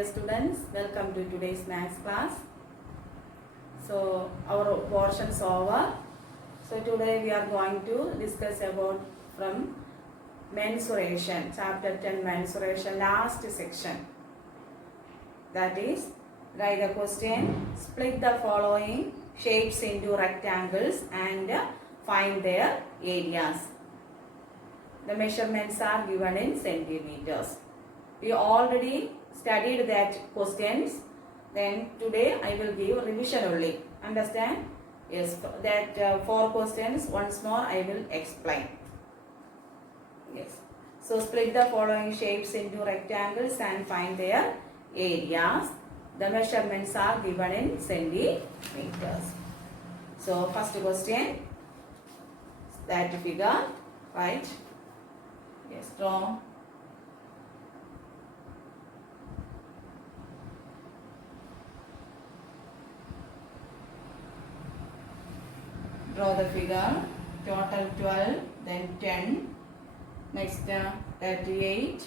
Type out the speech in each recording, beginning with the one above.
dear students, welcome to today's maths class. So our portion's over. So today we are going to discuss about from mensuration, chapter 10 mensuration, last section. That is, write the question, split the following shapes into rectangles and find their areas. The measurements are given in centimeters. We already studied that questions. Then today I will give revision only. Understand? Yes, that 4 questions once more I will explain. Yes. So split the following shapes into rectangles and find their areas. The measurements are given in centimeters. So first question, that figure, right? Yes, draw. Draw the figure. Total 12, then 10. Next 38.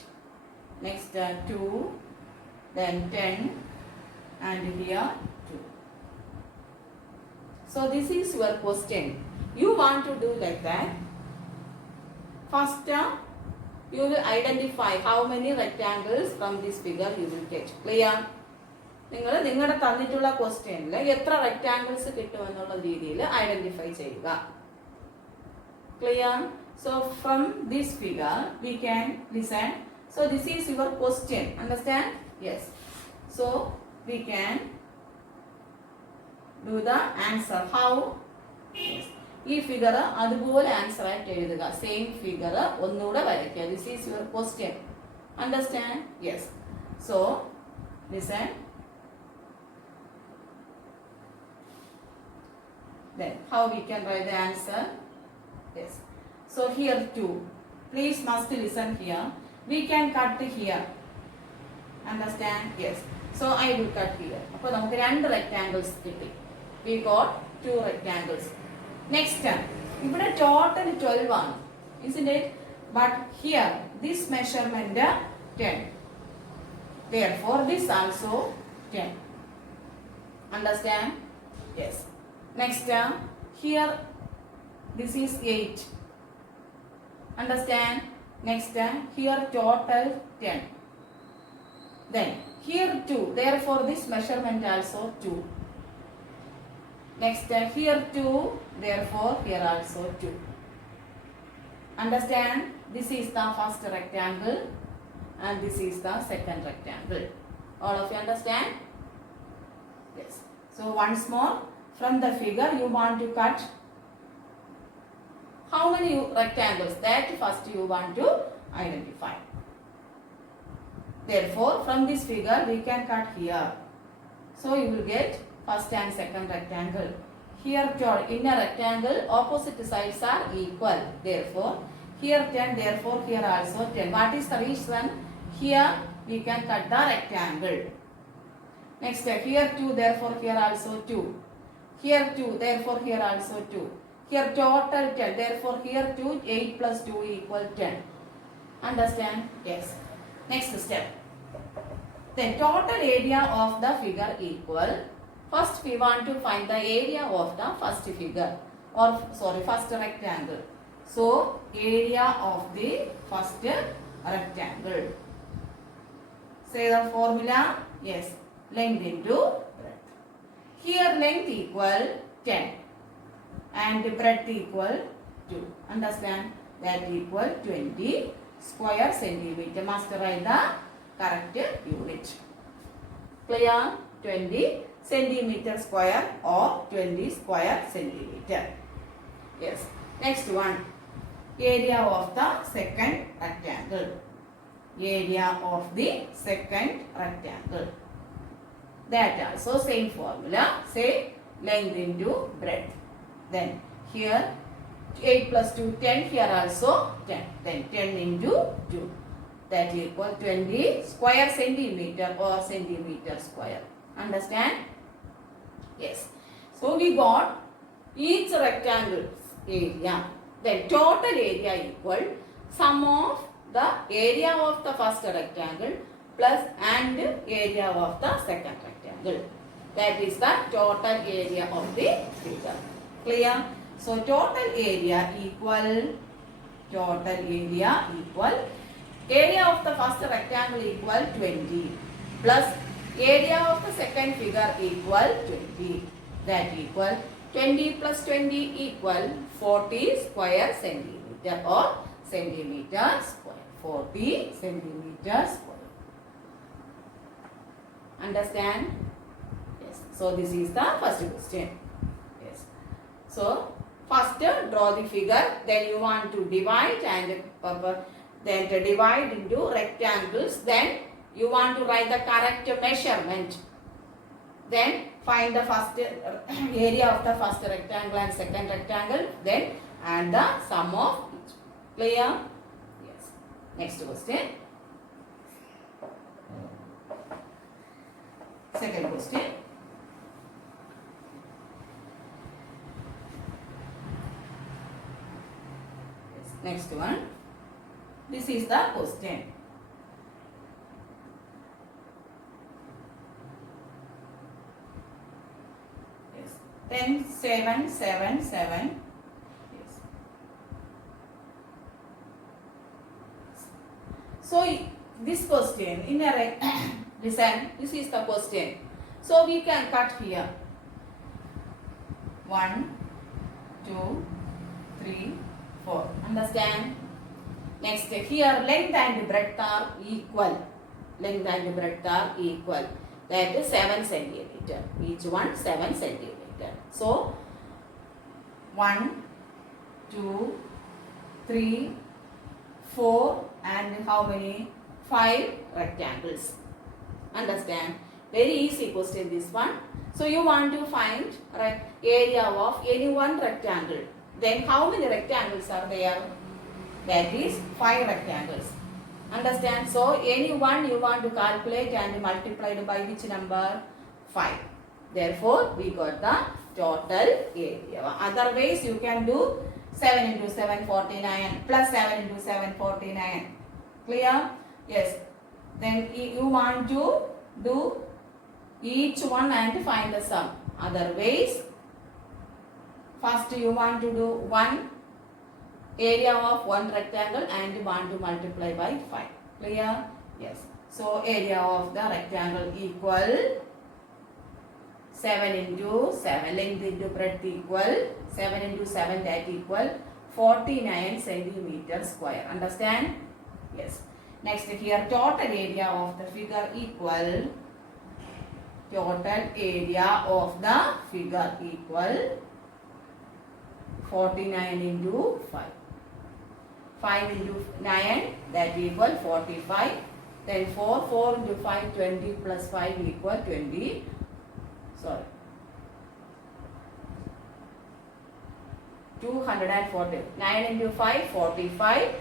Next 2, then 10, and here 2. So this is your question. You want to do like that. First, you will identify how many rectangles from this figure you will get. Clear? നിങ്ങൾ നിങ്ങളുടെ തന്നിട്ടുള്ള ക്വസ്റ്റ്യനിൽ എത്ര rectangles കിട്ടുമെന്നുള്ള രീതിയിൽ identify ചെയ്യുക. Clear? So from this figure we can listen. So this is your question. Understand? Yes. So we can do the answer. How? ഈ figure അതുപോലെ answer ആയിട്ട് എഴുതുക. സെയിം ഫിഗർ ഒന്നുകൂടെ വരയ്ക്കുക. This is your question. Understand? Yes. So listen. Then how we can write the answer? Yes. So here 2. Please must listen here. We can cut here. Understand? Yes. So I will cut here. അപ്പോൾ നമുക്ക് രണ്ട് rectangles കിട്ടി. We got 2 rectangles. Next, ഇവിടെ total 12 ആണ്. Isn't it? But here this measurement 10. Therefore this also 10. Understand? Yes. Next, here this is 8. Understand? Next, here total 10. Then here 2. Therefore this measurement also 2. Next, here 2. Therefore here also 2. Understand? This is the first rectangle and this is the second rectangle. All of you understand? Yes. So once more, from the figure you want to cut how many rectangles, that first you want to identify. Therefore from this figure we can cut here. So you will get first and second rectangle. Here in a rectangle opposite sides are equal. Therefore here 10, therefore here also 10. What is the reason? Here we can cut the rectangle. Next, here 2, therefore here also 2. Here 2, therefore here also 2. Here total 10, therefore here 2, 8 plus 2 equal 10. Understand? Yes. Next step. Then total area of the figure equal. First we want to find the area of the first figure, or sorry, first rectangle. So area of the first rectangle. Say the formula. Yes. Length into breadth. Here length equal 10 and breadth equal 2. Understand? That equal 20 square centimeter. Must write the correct unit. Clear? 20 centimeter square or 20 square centimeter. Yes. Next one. Area of the second rectangle. Area of the second rectangle. That also same formula. Say length into breadth. Then here 8 plus 2, 10. Here also 10. Then 10 into 2. That equal 20 square centimeter or centimeter square. Understand? Yes. So we got each rectangle area. Then total area equal sum of the area of the first rectangle plus and area of the second rectangle. That is the total area of the figure. Clear? So total area equal area of the first rectangle equal 20 plus area of the second figure equal 20. That equal 20 plus 20 equal 40 square centimeter or centimeter square. 40 centimeter square. Understand? Yes. So this is the first question. Yes. So first draw the figure. Then you want to divide and then to divide into rectangles. Then you want to write the correct measurement. Then find the first area of the first rectangle and second rectangle. Then add the sum of each. Clear? Yes. Next question. Second question. Yes. Next one. This is the question. Yes. 10, 7, 7, 7. Yes. So this question in a listen, this is the question. So we can cut here. 1, 2, 3, 4. Understand? Next here length and breadth are equal. Length and breadth are equal. That is 7 centimeter. Each one 7 centimeter. So 1, 2, 3, 4 and how many? 5 rectangles. Understand? Very easy question this one. So you want to find area of any one rectangle. Then how many rectangles are there? That is 5 rectangles. Understand? So any one you want to calculate and multiply by which number? 5. Therefore we got the total area. Otherwise you can do 7 into 7 49 plus 7 into 7 49. Clear? Yes. Then you want to do each one and find the sum. Otherwise, first you want to do one area of one rectangle and want to multiply by 5. Clear? Yes. So area of the rectangle equal 7 into 7, length into breadth equal 7 into 7, that equal 49 centimeter square. Understand? Yes. Next here total area of the figure equal total area of the figure equal 49 into 5. 5 into 9 that equal 45. Then 4 into 5 20 plus 5 equal 20. Sorry. 240. 9 into 5 45.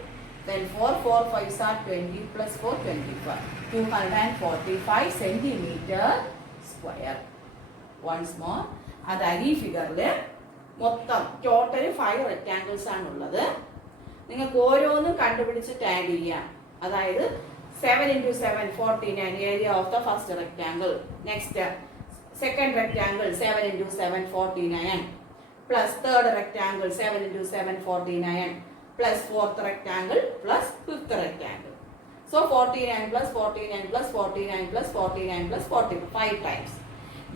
Then 4 5s are 20 plus 4 25. 245 centimeter square. Once more. അതായത് ഈ ഫിഗറിൽ മൊത്തം total 5 rectangles ആണുള്ളത്. നിങ്ങൾക്ക് ഓരോന്നും കണ്ടുപിടിച്ചിട്ട് add ചെയ്യാം. അതായത് 7 into 7 49 area of the first rectangle. Next second rectangle 7 into 7 49 plus third rectangle 7 into 7 49 plus fourth rectangle plus fifth rectangle. So 49 plus 49 plus 49 plus 49 plus 45 times.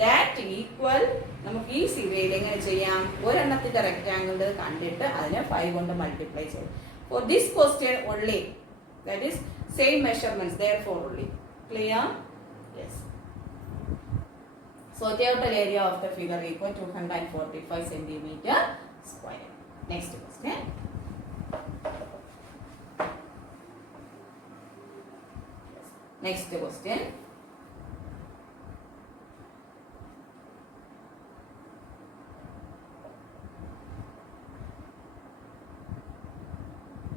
That equal നമുക്ക് easy വേയിൽ എങ്ങനെ ചെയ്യാം? ഒരെണ്ണത്തിന്റെ റെക്ടാങ്കിൾ കണ്ടിട്ട് അതിനെ 5 കൊണ്ട് multiply ചെയ്യും. For this question only, that is same measurements, therefore only. Clear? Yes. So total area of the figure equal 245 centimeter square. Next question. Next question.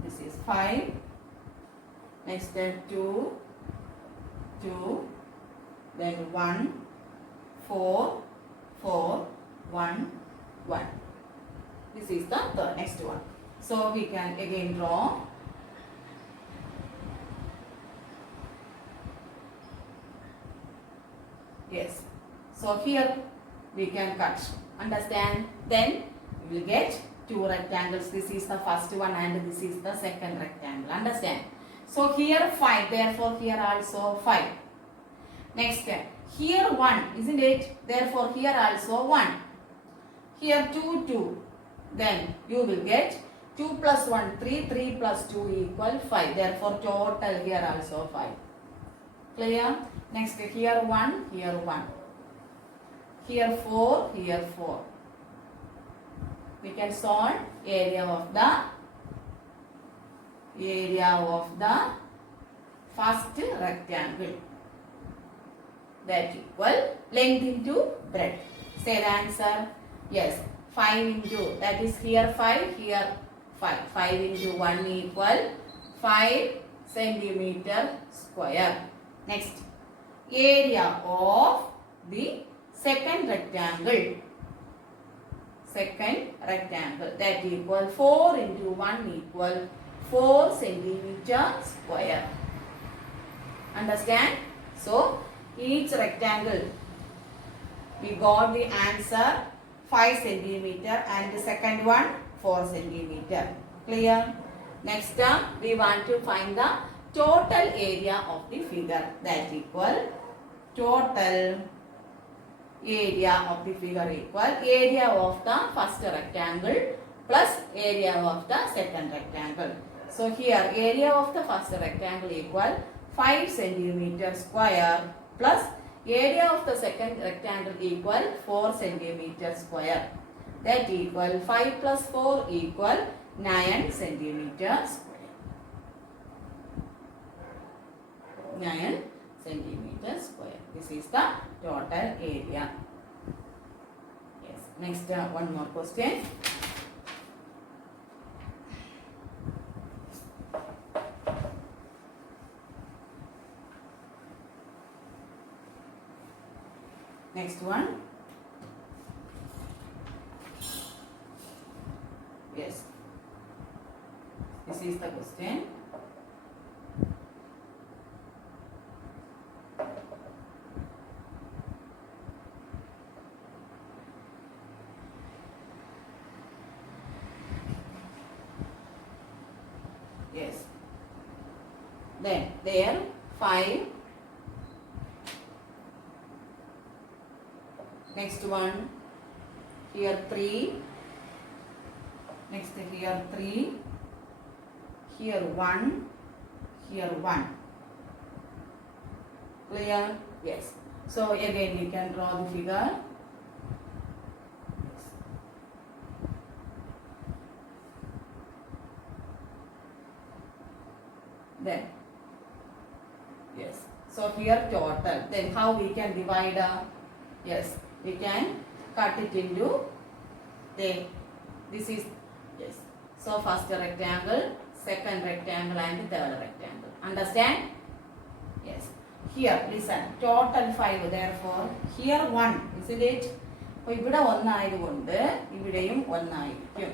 This is 5. Next 2, 2, then 1, 4, 4, 1, 1. This is the next one. So we can again draw. Yes. So here we can cut. Understand? Then we will get two rectangles. This is the first one and this is the second rectangle. Understand? So here 5. Therefore here also 5. Next, here 1. Isn't it? Therefore here also 1. Here 2, 2. Then you will get 2 plus 1, 3. 3 plus 2 equal 5. Therefore total here also 5. Clear? Next, here 1, here 1. Here 4, here 4. We can solve area of the first rectangle. That equal length into breadth. Say the answer. Yes. 5 into, that is here 5, here 5. 5 into 1 equal 5 centimeter square. Next, area of the second rectangle. Second rectangle, that equal 4 into 1 equal 4 centimeter square. Understand? So, each rectangle we got the answer 5 centimeter and the second one 4 centimeter. Clear? Next term we want to find the total area of the figure. That equal total area of the figure equal area of the first rectangle plus area of the second rectangle. So here area of the first rectangle equal 5 centimeter square plus area of the second rectangle equal 4 centimeter square. That equal 5 plus 4 equal 9 centimeter square. 9 centimeter square. This is the total area. Yes. Next one more question. Next one. Yes. This is the question. Yes. Then there 5. Next one, here 3, next here 3, here 1, here 1. Clear? Yes. So again we can draw the figure. Yes. Then, yes. So here total. Then how we can divide? Yes. We can cut it into this is, yes. So first rectangle, second rectangle and third rectangle. Understand? Yes. Here listen, total 5. Therefore here 1, isn't it? So ഇവിടെ 1 ആയതുകൊണ്ട് ഇവിടെയും 1 ആയിരിക്കും.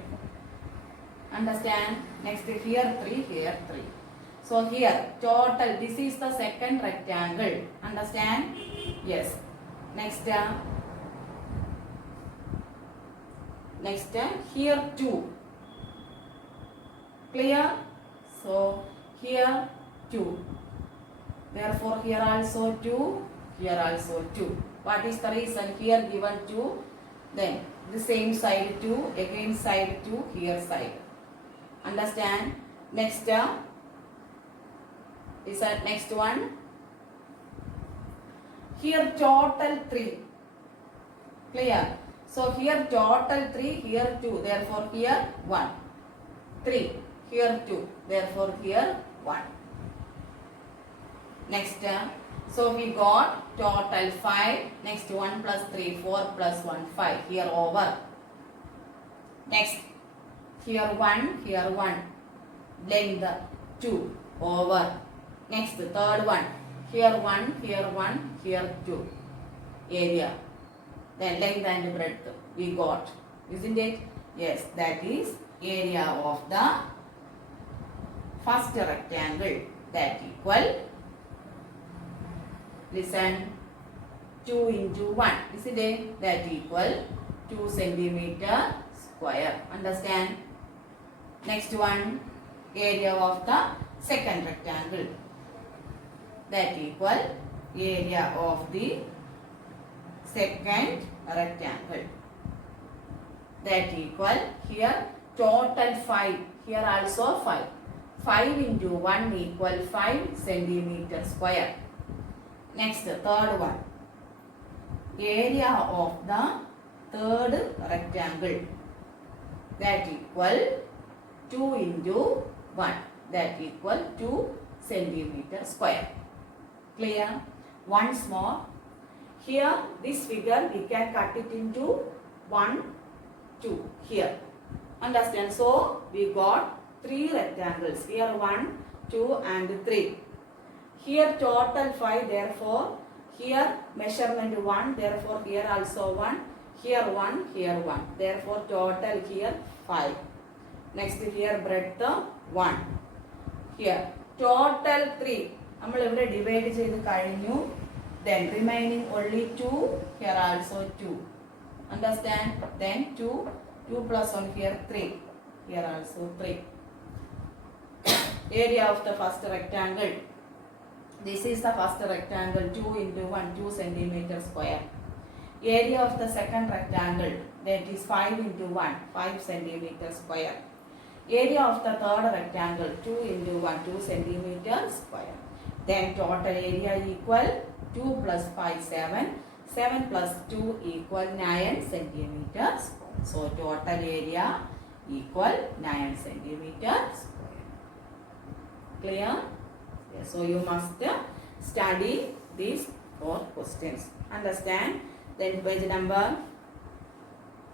Understand? Next here 3, here 3. So here total, this is the second rectangle. Understand? Yes. Next here 2. Clear? So here 2. Therefore here also 2, here also 2. What is the reason? Here given 2, then the same side 2, again side 2, here side. Understand? Next is that next one. Here total 3. Clear? So here total 3, here 2, therefore here 1. 3, here 2, therefore here 1. Next, so we got total 5. Next 1 plus 3, 4 plus 1, 5. Here over. Next, here 1, here 1. Length 2 over. Next, third one. Here 1, here 1, here 2. Area. Then length and breadth we got, isn't it? Yes, that is area of the first rectangle. That equal, listen, 2 into 1. Isn't it? That equal 2 centimeter square. Understand? Next one, area of the second rectangle. That equal area of the second rectangle. That equal here total 5. Here also 5. 5 into 1 equal 5 centimeter square. Next, third one. Area of the third rectangle. That equal 2 into 1. That equal 2 centimeter square. Clear? Once more. Here, this figure we can cut it into 1, 2. Here. Understand? So, we got 3 rectangles. Here 1, 2 and 3. Here total 5. Therefore, here measurement 1. Therefore, here also 1. Here 1. Here 1. Therefore, total here 5. Next here breadth 1. Here total 3. നമ്മൾ ഇവിടെ divide ചെയ്ത് കഴിഞ്ഞു. Then remaining only 2. Here also 2. Understand? Then 2. 2 plus 1 here 3. Here also 3. Area of the first rectangle. This is the first rectangle. 2 into 1. 2 centimeter square. Area of the second rectangle. That is 5 into 1. 5 centimeter square. Area of the third rectangle. 2 into 1. 2 centimeter square. Then total area equal 2 plus 5 7. 7 plus 2 equal 9 centimeters. So total area equal 9 centimeters. Clear? Yes, so you must study these 4 questions. Understand? Then page number.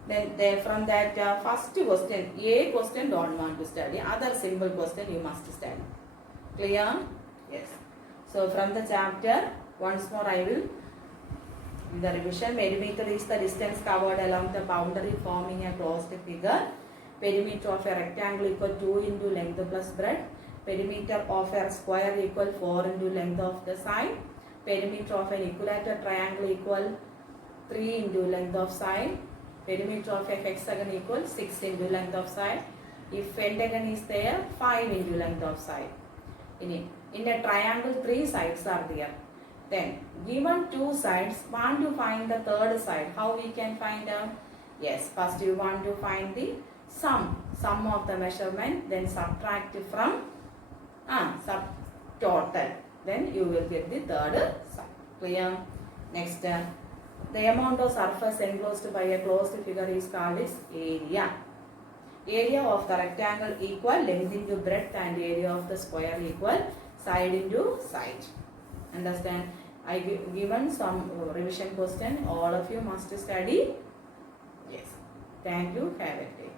Then from that first question, A question don't want to study. Other simple question you must study. Clear? Yes. So from the chapter, once more I will the revision. Perimeter is the distance covered along the boundary forming a closed figure. Perimeter of a rectangle equal 2 into length plus breadth. Perimeter of a square equal 4 into length of the side. Perimeter of an equilateral triangle equal 3 into length of side. Perimeter of a hexagon equal 6 into length of side. If pentagon is there, 5 into length of side. In a triangle, 3 sides are there. Then, given 2 sides, want to find the third side. How we can find out? Yes, first you want to find the sum of the measurement, then subtract from total. Then you will get the third side. Clear? Next, the amount of surface enclosed by a closed figure is called as area. Area of the rectangle equal length into breadth and area of the square equal side into side. Understand? I given some revision question. All of you must study. Yes. Thank you. Have a day.